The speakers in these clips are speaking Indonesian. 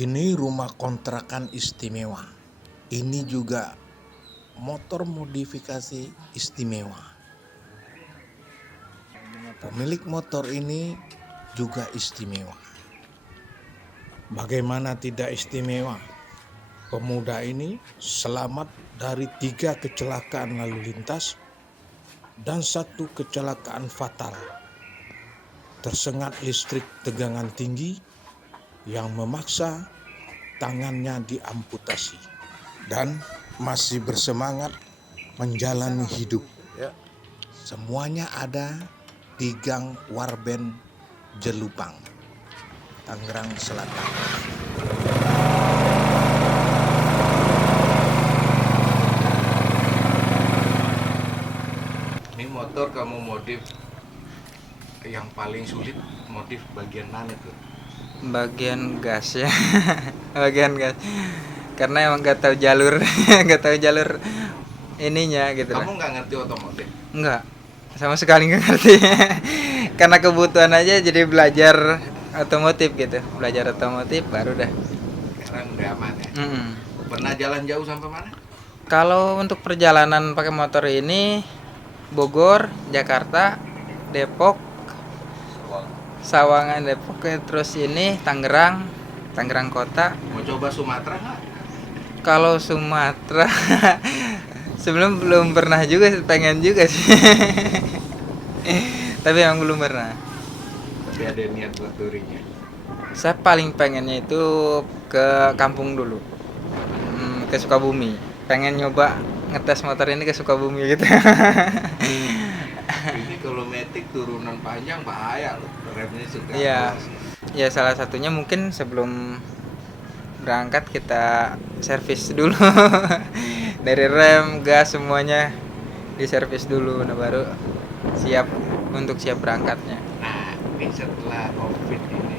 Ini rumah kontrakan istimewa. Ini juga motor modifikasi istimewa. Pemilik motor ini juga istimewa. Bagaimana tidak istimewa? Pemuda ini selamat dari 3 kecelakaan lalu lintas dan 1 kecelakaan fatal. Tersengat listrik tegangan tinggi yang memaksa tangannya diamputasi dan masih bersemangat menjalani hidup. Semuanya ada di Gang Warben Jelupang, Tangerang Selatan. Ini motor kamu modif yang paling sulit, modif bagian mana tuh? Bagian gas ya. Bagian gas, karena emang nggak tahu jalur nggak tahu jalur ininya gitu lah. Kamu nggak ngerti otomotif? Nggak, sama sekali nggak ngerti. Karena kebutuhan aja jadi belajar otomotif gitu, belajar otomotif baru dah. Sekarang udah aman ya. Mm-mm. Pernah jalan jauh sampai mana? Kalau untuk perjalanan pakai motor ini Bogor, Jakarta, Depok, Sawangan, Depok, terus ini Tangerang kota. Mau coba Sumatera nggak? Kalau Sumatera sebelum belum pernah juga, pengen juga sih. Tapi emang belum pernah. Tapi ada niat buat touringnya. Saya paling pengennya itu ke kampung dulu, ke Sukabumi. Pengen nyoba ngetes motor ini ke Sukabumi gitu. Ini kalau metik turunan panjang bahaya loh, remnya suka. Iya, ya salah satunya mungkin sebelum berangkat kita servis dulu. Dari rem, gas semuanya diservis dulu, nah baru siap berangkatnya. Nah, ini setelah COVID ini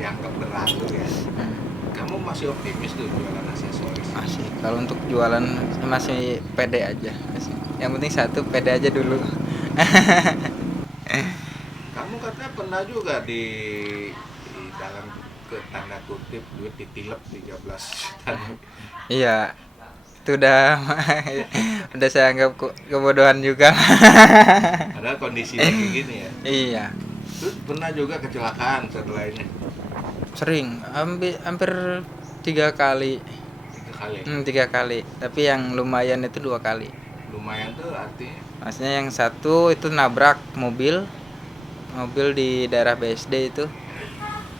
dianggap berlalu ya, kamu masih optimis tuh jualan aksesoris? Masih, kalau untuk jualan masih pede aja masih. Yang penting satu, pede aja dulu. Kamu katanya pernah juga di dalam ke tanda kutip duit ditilep 13 juta. Iya, itu udah saya anggap kebodohan juga. Padahal kondisi kayak gini ya. Iya, Terus pernah juga kecelakaan setelah ini? sering, hampir 3 kali. 3 kali. 3 kali, tapi yang lumayan itu 2 kali. Lumayan tuh artinya? Maksudnya yang satu itu nabrak mobil di daerah BSD itu,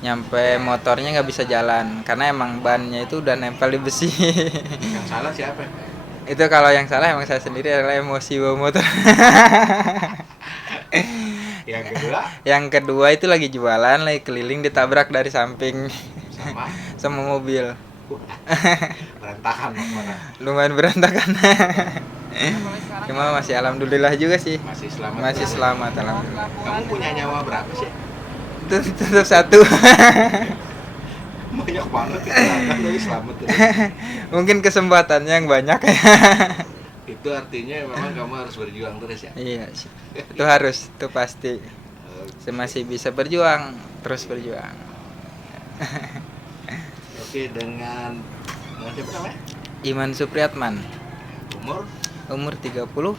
nyampe motornya nggak bisa jalan karena emang bannya itu udah nempel di besi. Yang salah siapa? Itu kalau yang salah emang saya sendiri, adalah emosi bawa motor. Yang kedua? Yang kedua itu lagi jualan, lagi keliling, ditabrak dari samping sama mobil. Berantakan mana? Lumayan berantakan. Cuma masih alhamdulillah juga sih. Masih selamat. Masih selamat alhamdulillah. Kamu punya nyawa berapa sih? Tetap satu. Banyak banget kecelakaan tapi selamat ya. Mungkin kesempatannya yang banyak ya. Itu artinya memang kamu harus berjuang terus ya? Iya sih. Itu harus, itu pasti. Masih bisa berjuang, terus berjuang. Oke, dengan siapa namanya? Iman Supriyatman. Umur 30.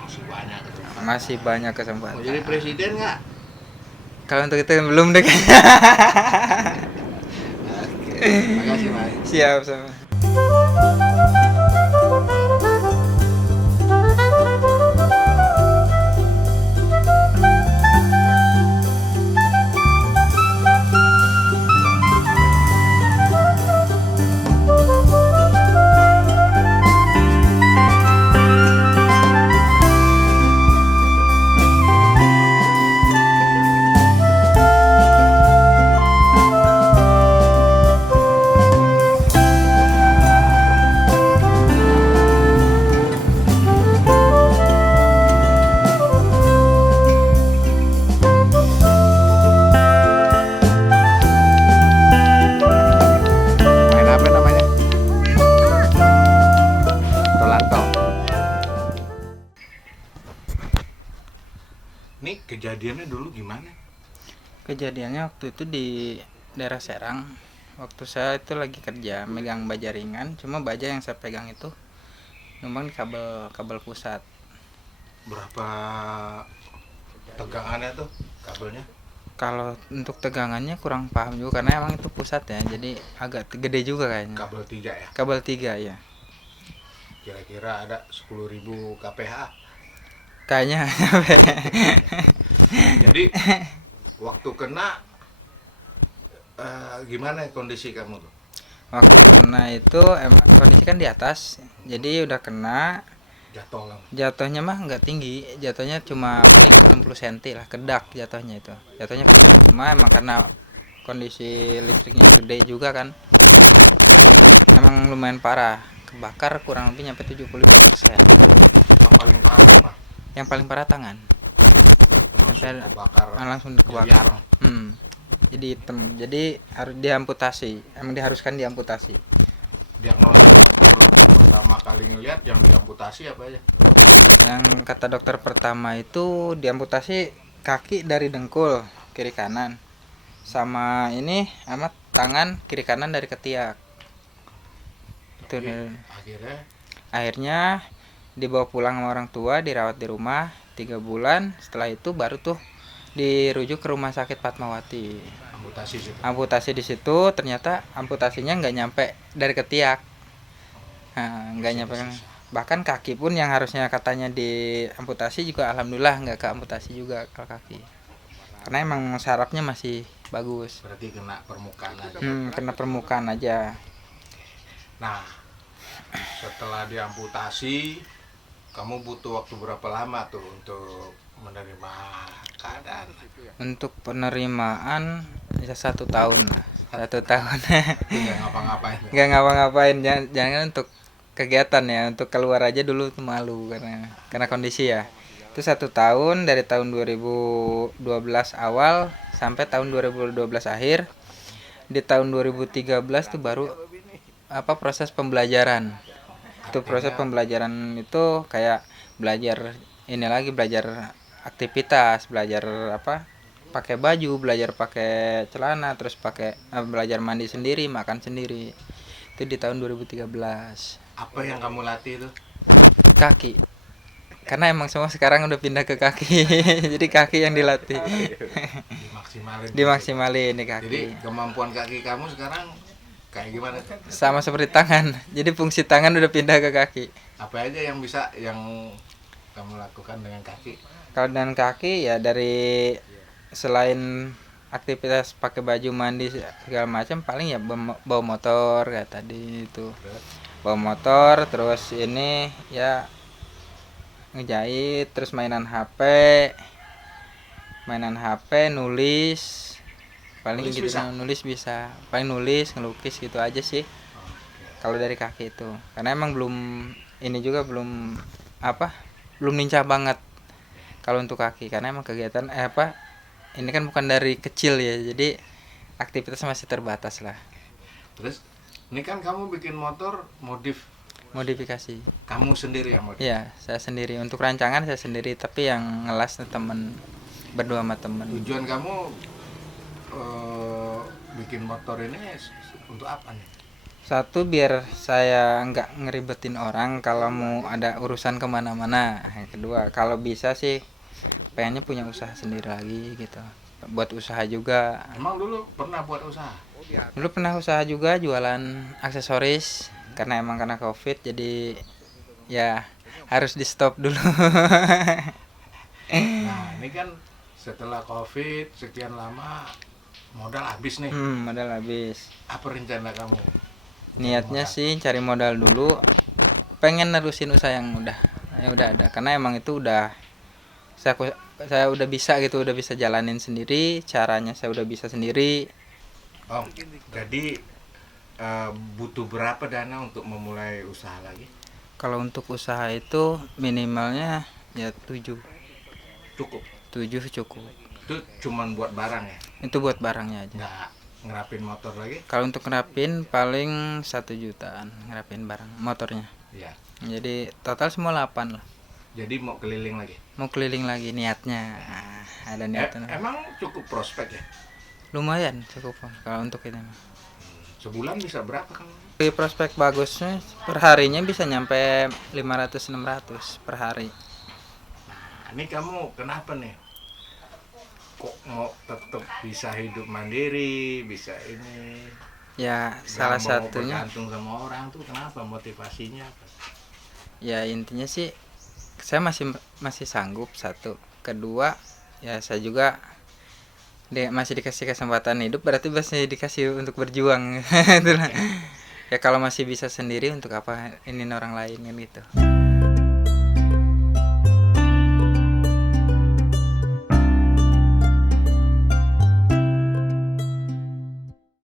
masih banyak. Masih banyak kesempatan. Mau jadi presiden nggak? Kalau untuk itu belum deh. Oke, makasih Mas. Siap sama. Main apa namanya? Rolanto. Nih kejadiannya dulu gimana? Kejadiannya waktu itu di daerah Serang. waktu saya itu lagi kerja megang baja ringan, cuma baja yang saya pegang itu numpang di kabel pusat. Berapa tegangannya tuh kabelnya? Kalau untuk tegangannya kurang paham juga karena emang itu pusat ya, jadi agak gede juga kayaknya. Kabel 3 ya? Kabel 3 ya. Kira-kira ada 10.000 kPH. Kayaknya. Jadi waktu kena gimana kondisi kamu tuh? Waktu kena itu kondisi kan di atas, jadi udah kena. Jatuh lah. Jatuhnya mah nggak tinggi, jatuhnya cuma paling 60 cm lah, kedak jatuhnya itu. Jatuhnya kedak. Cuma emang karena kondisi listriknya gede juga kan. Emang lumayan parah. Kebakar kurang lebih nyampe 70%. Yang paling parah apa? Yang paling parah tangan. Langsung Sampai kebakar. langsung kebakar. Jadi hitam. Jadi harus diamputasi. Emang diharuskan diamputasi. Diagnosis pertama kali ngeliat yang diamputasi apa aja? Yang kata dokter pertama itu diamputasi kaki dari dengkul kiri kanan, sama ini amat tangan kiri kanan dari ketiak. Itu akhirnya dibawa pulang sama orang tua, dirawat di rumah 3 bulan. Setelah itu baru tuh dirujuk ke rumah sakit Fatmawati. Amputasi di situ ternyata amputasinya nggak nyampe dari ketiak. Nah, nggak nyampe kan. Bahkan kaki pun yang harusnya katanya diamputasi juga alhamdulillah nggak keamputasi juga kalau kaki. Karena emang sarafnya masih bagus. Berarti kena permukaan aja. Kena permukaan aja. Nah, setelah diamputasi, kamu butuh waktu berapa lama tuh untuk menerima keadaan? Untuk penerimaan bisa 1 tahun lah. 1 tahun. Nggak ngapa-ngapain. Nggak ngapa-ngapain. Jangan untuk kegiatan ya, untuk keluar aja dulu tuh malu karena kondisi ya. Itu 1 tahun dari tahun 2012 awal sampai tahun 2012 akhir. Di tahun 2013 tuh baru proses pembelajaran. Itu proses pembelajaran itu kayak belajar aktivitas, belajar pakai baju, belajar pakai celana, terus belajar mandi sendiri, makan sendiri. Itu di tahun 2013. Apa yang kamu latih itu? Kaki. Karena emang semua sekarang udah pindah ke kaki. Jadi kaki yang dilatih. Dimaksimalin di kaki. Jadi kemampuan kaki kamu sekarang kayak gimana? Sama seperti tangan. Jadi fungsi tangan udah pindah ke kaki. Apa aja yang kamu lakukan dengan kaki? Kalau dengan kaki ya dari selain aktivitas pakai baju mandi segala macam, paling ya bawa motor kayak tadi itu. Bawa motor, terus ini ya ngejahit, terus mainan HP, nulis. Paling Nulis gitu bisa? nulis bisa. Paling nulis, ngelukis gitu aja sih. Kalau dari kaki itu. Karena emang belum lincah banget kalau untuk kaki, karena emang kegiatan ini kan bukan dari kecil ya, jadi aktivitas masih terbatas lah. Terus ini kan kamu bikin motor Modifikasi. Kamu sendiri yang modif? Iya, saya sendiri. Untuk rancangan saya sendiri, tapi yang ngelas temen, berdua sama temen. Tujuan kamu bikin motor ini untuk apa nih? Satu, biar saya nggak ngeribetin orang kalau mau ada urusan kemana-mana. Yang kedua, kalau bisa sih pengennya punya usaha sendiri lagi gitu, buat usaha juga. Emang dulu pernah buat usaha? Dulu pernah usaha juga, jualan aksesoris. Karena COVID, jadi ya harus di stop dulu. Nah, ini kan setelah COVID sekian lama modal habis nih. Modal habis. Apa rencana kamu? Niatnya sih cari modal dulu, pengen nerusin usaha yang udah ada, karena emang itu udah saya udah bisa gitu, udah bisa jalanin sendiri, caranya saya udah bisa sendiri. Oh, jadi butuh berapa dana untuk memulai usaha lagi? Kalau untuk usaha itu minimalnya ya 7 Cukup? 7 cukup. Itu cuman buat barang ya? Itu buat barangnya aja. Nggak ngerapin motor lagi? Kalau untuk ngerapin paling 1 jutaan ngerapin barang motornya. Iya. Jadi total semua 8 lah. Jadi mau keliling lagi? Mau keliling lagi niatnya. Ada niatan. Emang cukup prospek ya? Lumayan cukup kalau untuk ini. Sebulan bisa berapa kamu? Di prospek bagusnya perharinya bisa nyampe 500-600 per hari. Nah, ini kamu kenapa nih? Kok mau tetap bisa hidup mandiri, bisa ini? Ya Nggak salah mau satunya bergantung sama orang tuh kenapa? Motivasinya apa? ya intinya sih saya masih masih sanggup satu. Kedua ya saya juga masih dikasih kesempatan hidup, berarti masih dikasih untuk berjuang. Itulah. Ya kalau masih bisa sendiri untuk apa ini orang lain kan gitu.